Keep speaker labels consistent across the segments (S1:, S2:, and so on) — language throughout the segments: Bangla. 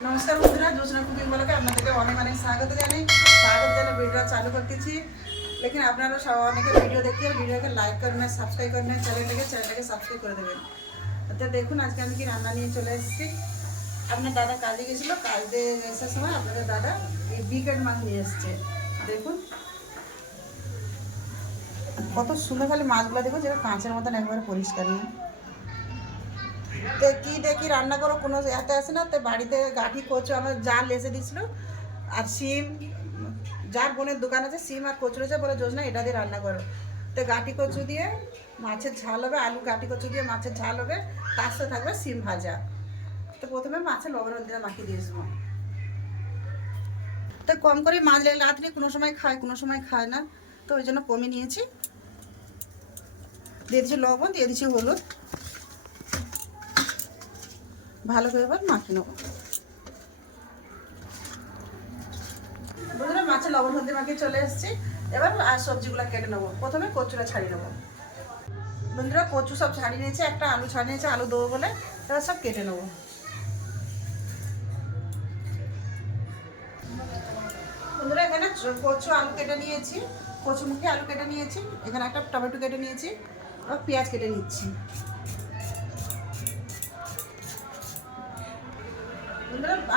S1: নমস্কার বন্ধুরা জোসনা কুকিং বলাকে আপনাদেরকে অনেক অনেক স্বাগত জানাই। স্বাগত জানাই ভিডিওটা চালু করতেছি। লেকিন আপনারা সব অনেকে ভিডিও দেখতে ভিডিওকে লাইক করবেন সাবস্ক্রাইব করবেন চ্যানেলটাকে চ্যানেলটাকে সাবস্ক্রাইব করে দেবেন। তো দেখুন, আজকে আমি কি রান্না নিয়ে চলে এসেছি। আপনার দাদা কাজে গেছিল, কাজে আসার সময় আপনাদের দাদা এই বিকেট মাছ নিয়ে এসছে। দেখুন। কত সুন্দর খালি মাছগুলো দেখুন যেটা কাঁচের মতন একবারে পরিষ্কার। নেই তো কি দেখি রান্না করো, কোনো এতে আসে না, তো বাড়িতে গাঠি, কচু, আমার জাল লেসে দিছিল আর সিম যার বোনের দোকান আছে সিম আর কচু রয়েছে বলে যোজনা এটা দিয়ে রান্না করো। তো গাঠি, কচু দিয়ে মাছের ঝাল হবে, আলু, গাঠি, কচু দিয়ে মাছের ঝাল হবে, তার সাথে থাকবে সিম ভাজা। তো প্রথমে মাছের লবণ হলদিটা মাখিয়ে দিয়েছিলাম তো কম করে মাছ লেগে রাত্রি কোনো সময় খায়, কোনো সময় খায় না। তো ওই জন্য কমে নিয়েছি। দিয়ে দিচ্ছি লবণ, দিয়ে দিচ্ছি হলুদ। ভালো করে এবার মাখিয়ে নেব। বন্ধুরা, মাছের লবণ হলদি মাখিয়ে চলে এসেছি। এবার সবজিগুলো কেটে নেব। প্রথমে কচুটা ছাড়িয়ে নেব। বন্ধুরা, কচু সব ছাড়িয়ে নিয়েছে, একটা আলু ছাড়িয়ে নিয়েছে, আলু দেবো বলে। এবার সব কেটে নেব। বন্ধুরা, এখানে কচু আলু কেটে নিয়েছি কচু মুখে আলু কেটে নিয়েছি, এখানে একটা টমেটো কেটে নিয়েছি আর পেঁয়াজ কেটে নিচ্ছি।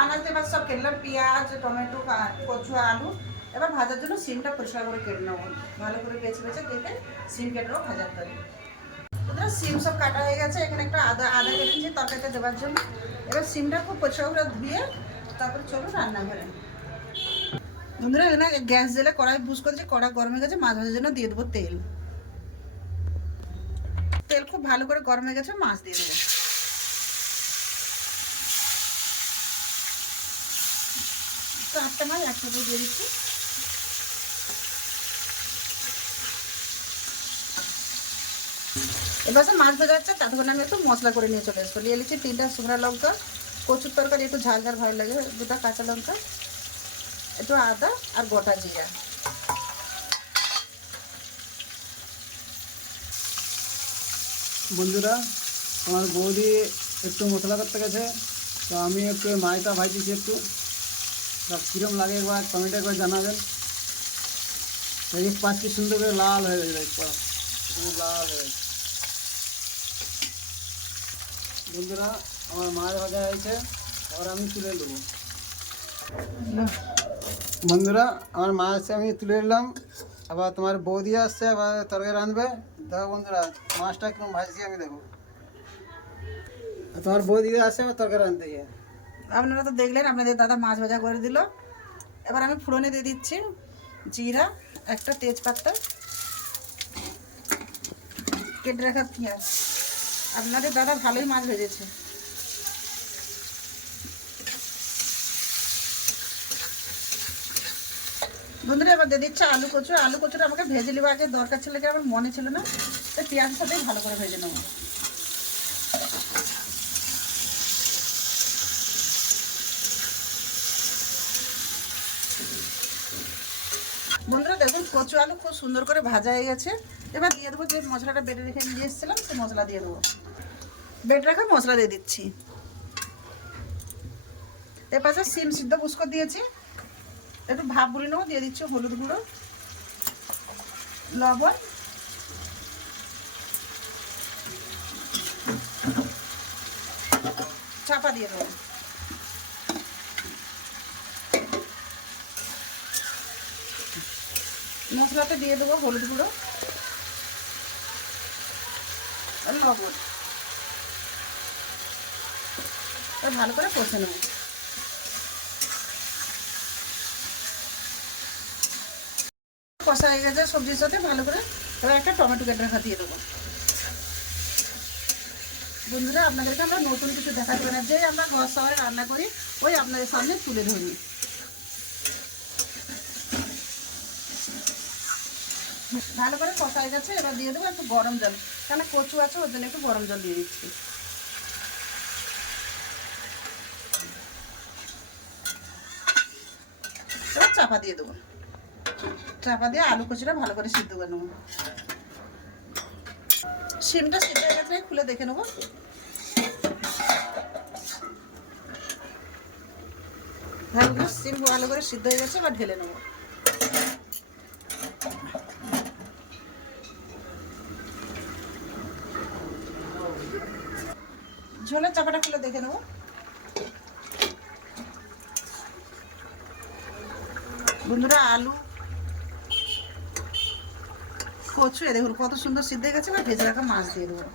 S1: আনাজ এবার সব কেটলাম পেঁয়াজ, টমেটো কচু, আলু। এবার ভাজার জন্য সিমটা পরিষ্কার করে কেটে নেব। ভালো করে বেছে বেছে কেটে সিম কেটে নেব ভাজার তরে সিম সব কাটা হয়ে গেছে। এখানে একটা আদা আদা কেটে নিয়েছি তরকারিতে দেওয়ার জন্য। এবার সিমটা খুব পরিষ্কার করে ধুয়ে তারপরে চলো রান্নাঘরে। বন্ধুরা, এখানে গ্যাস জেলে কড়াই বুঝ করেছি কড়া গরম হয়ে গেছে মাছ ভাজার জন্য দিয়ে দেবো তেল। তেল খুব ভালো করে গরম হয়ে গেছে, মাছ দিয়ে দেবো। চারটে মাছ একসাথে দিয়ে দিচ্ছি। এবার সে মাছ ভাজা হচ্ছে ততক্ষণ আমি একটু মশলা করে নিয়ে চলে আসব। নিয়ে নিচ্ছি তিনটা শুকনো লঙ্কা, কচুর তরকারি, একটু ঝাল ঝাল ভালো লাগে, দুটো কাঁচা লঙ্কা, একটু আদা আর গোটা জিরা।
S2: বন্ধুরা, আমার বৌদি একটু মশলা করতে গেছে, তো আমি একটু মাছটা ভাজতেছি একটু। তা কীরকম লাগে একবার কমেন্টে করে জানাবেন এই পাঁচ কি সুন্দর করে লাল হয়ে গেছে একবার পুরো লাল হয়ে গেছে বন্ধুরা আমার মাছ ভাজা হয়েছে আর আমি তুলে নেব বন্ধুরা আমার মাছ আমি তুলে নিলাম আবার তোমার বৌদি আসছে আবার তরকারি রাঁধবে দেখো বন্ধুরা মাছটা কীরকম ভাজছি আমি দেখো আর তোমার বৌদি আসছে আবার তরকারি রাঁধতে গিয়ে
S1: আপনারা তো দেখলেন, আপনাদের দাদা মাছ ভাজা করে দিল। এবার আমি ফোড়নে দিয়ে দিচ্ছি জিরা, একটা তেজপাতা, কেটে রাখা পেঁয়াজ। আপনাদের দাদা ভালোই মাছ ভেজেছে। বন্ধুরা, এবার দিয়ে দিচ্ছে আলু কচু। আলু কচুটা আমাকে ভেজে নেব আগে দরকার ছিল কি আমার মনে ছিল না তো পেঁয়াজের সাথেই ভালো করে ভেজে নেব বন্ধুরা দেখুন কচু আলু খুব সুন্দর করে ভাজা হয়ে গেছে। এবার দিয়ে দেবো যে মশলাটা বেটে রেখে নিয়ে এসেছিলাম, সে মশলা দিয়ে দেবো। বেটে রাখা মশলা দিয়ে দিচ্ছি। এর পাশে সিম সিদ্ধ পুষ্কর দিয়েছি, একটু ভাপ বুড়ি নেব, দিয়ে দিচ্ছি হলুদ গুঁড়ো, লবণ। চাপা দিয়ে দেবো। মশলাতে দিয়ে দেবো, হলুদ গুঁড়ো লবণ। ভালো করে কষে নেব। কষা হয়ে গেছে সবজির সাথে, ভালো করে এবার একটা টমেটো কেটে রাখা দিয়ে দেবো। বন্ধুরা, আপনাদেরকে আমরা নতুন কিছু দেখাতে পারি যে আমরা ঘর শহরে রান্না করি, ওই আপনাদের সামনে তুলে ধরি ভালো করে কষা হয়ে গেছে, এবার দিয়ে দেবো একটু গরম জল। কেন কচু আছে, ওর জন্য একটু গরম জল দিয়ে দিচ্ছি। চাপা দিয়ে দেবো। চাপা দিয়ে আলু কচুটা ভালো করে সিদ্ধ করে নেব। সিমটা সিদ্ধ হয়ে গেছে, খুলে দেখে নেব। ভালো করে সিম ভালো করে সিদ্ধ হয়ে গেছে, এবার ঢেলে নেব। ঝোলের চাপাটা খুলে দেখে নেব। বন্ধুরা, আলু, কচু এ দেখুন কত সুন্দর সিদ্ধ গেছে এবার ভেজে রাখা মাছ দিয়ে দেবো।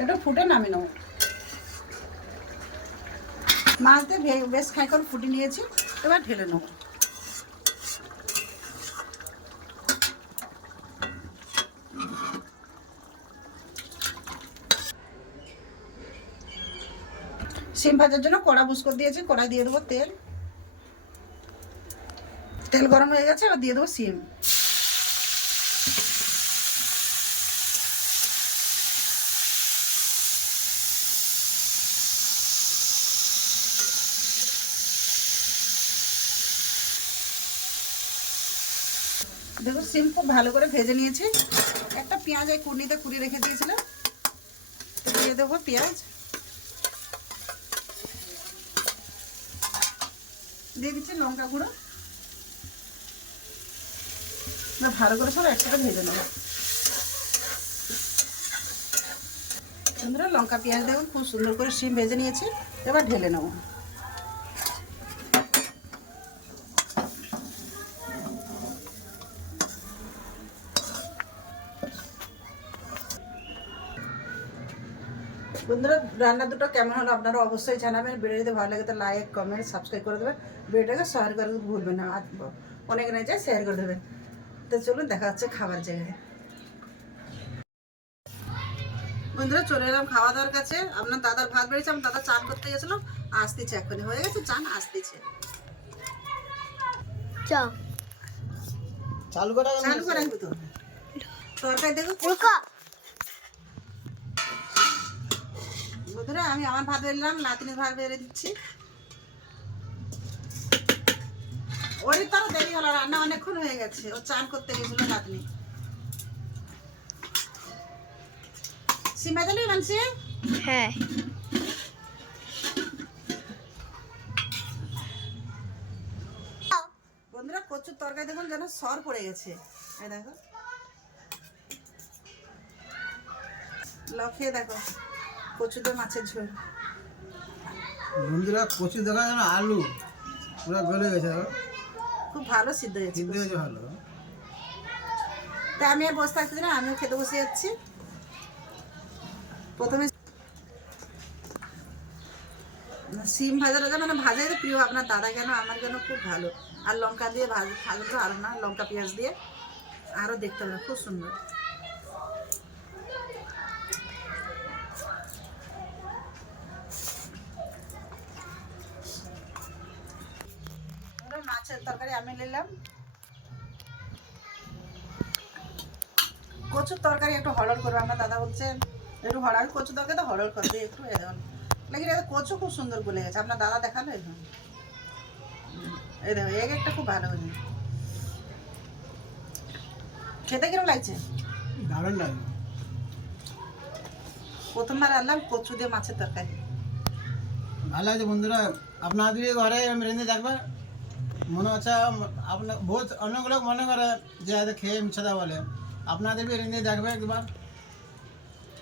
S1: একটু ফুটে নামিয়ে নেব। মাছ দিয়ে বেশ খাই করে ফুটে নিয়েছি, এবার ঢেলে নেব। সিম ভাজার জন্য কড়া বুস করে দিয়েছি, কড়াই দিয়ে দেবো তেল। তেল গরম হয়ে গেছে, এবার দিয়ে দেবো সিম। দেখো সিম খুব ভালো করে ভেজে নিয়েছি। একটা পেঁয়াজ এই কুড়নিতে কুড়িয়ে রেখে দিয়েছিলাম। দিয়ে দেবো পেঁয়াজ। দিয়ে দিচ্ছি লঙ্কা গুঁড়ো। না, ভালো করে সব একসাথে ভেজে নেব। বন্ধুরা, লঙ্কা, পেঁয়াজ দেখুন খুব সুন্দর করে সিম ভেজে নিয়েছি। এবার ঢেলে নেব। বন্ধুরা রান্না দুটো কেমন হলো আপনারা অবশ্যই জানাবেন। ভিডিও যদি ভালো লাগে তো লাইক কমেন্ট সাবস্ক্রাইব করে দেবেন। ভিডিওটাকে শেয়ার করে ভুলবেন না। আর অনেক নেই যায় শেয়ার করে দেবেন। তো চলুন দেখা হচ্ছে খাবার জায়গায়। বন্ধুরা চলে এলাম খাওয়া দাওয়ার কাছে। আপনার দাদার ভাত বেড়েছে আমার দাদা চান করতে গেছিল। আসতেছে এখনই। হয়ে গেছে চান আসতেছে।
S2: চালু করা
S1: চালু করে তরকারি দেখো। বন্ধুরা আমি আমার ভাত বেরলাম নাতিনের ভাত বেড়ে দিচ্ছি। ওরই তো দেরি হলো রান্না অনেকক্ষণ হয়ে গেছে। ও চান করতে গেছিল নাতনি। সিমা দিলি মানসি?
S3: হ্যাঁ।
S1: বন্ধুরা কচুর তরকারি দেখুন যেন সর পড়ে গেছে। দেখো। লখিয়ে দেখো। কচুতে মাছের ঝোল।
S2: বন্ধুরা কচু দেখা যেন আলু পুরো গলে গেছে
S1: খুব ভালো সিদ্ধ হয়েছে
S2: সিদ্ধ হয়েছে ভালো।
S1: তা আমি আর বসে থাকতেছি না আমিও খেতে বসে যাচ্ছি। প্রথমে সিম ভাজা টাজা মানে ভাজাই তো প্রিয় আপনার দাদা কেন আমার কেন খুব ভালো। আর লঙ্কা দিয়ে ভাজ ভালো তো আরও না লঙ্কা পেঁয়াজ দিয়ে। আরও দেখতে হবে খুব সুন্দর। মাছের তরকারি আমি নিলাম। কচুর তরকারি একটু হলর করবে। আমার দাদা বলছেন একটু হড়ার কচু তরকারি তো হলর করবে একটু এ দেখুন এটা কচু খুব সুন্দর গলে গেছে। আপনার দাদা দেখাল এখন এই দেখো এক একটা খুব ভালো হয়েছে খেতে কিরম লাগছে?
S2: দারুণ লাগে
S1: প্রথমবার আনলাম কচু দিয়ে মাছের তরকারি।
S2: ভালো আছে বন্ধুরা। আপনাদের ঘরে আমি রেঁধে দেখবে মনে হচ্ছে আপনার বহুত অনেক লোক মনে করে যে এত খেয়ে মিছাদা বলে। আপনাদের বি রেঁধে দেখবে একবার।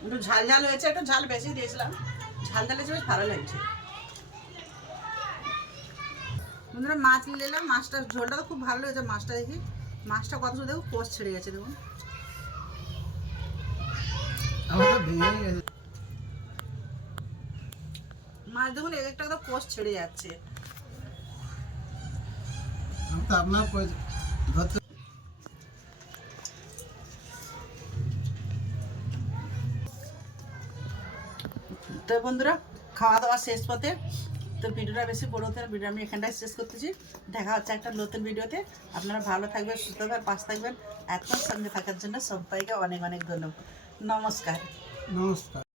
S1: একটু ঝাল ঝাল হয়েছে একটু ঝাল বেশি দিয়েছিলাম। ঝাল ঝাল বেশ ভালো লাগছে। বন্ধুরা মাছ নিয়ে এলাম। মাছটা ঝোলটা তো খুব ভালো হয়েছে মাছটা দেখি। মাছটা কত দেখো কোষ ছেড়ে গেছে দেখুন। মাছ দেখুন এক একটা কোষ ছেড়ে যাচ্ছে।
S2: আপনার ধরতে
S1: তো বন্ধুরা খাওয়া দাওয়া শেষ পথে। তো ভিডিওটা বেশি বড় হতে ভিডিও আমি এখানটায় শেষ করতেছি। দেখা হচ্ছে একটা নতুন ভিডিওতে। আপনারা ভালো থাকবেন সুস্থ থাকবেন পাশ থাকবেন। এতক্ষণ সঙ্গে থাকার জন্য সবাইকে অনেক অনেক ধন্যবাদ। নমস্কার।
S2: নমস্কার।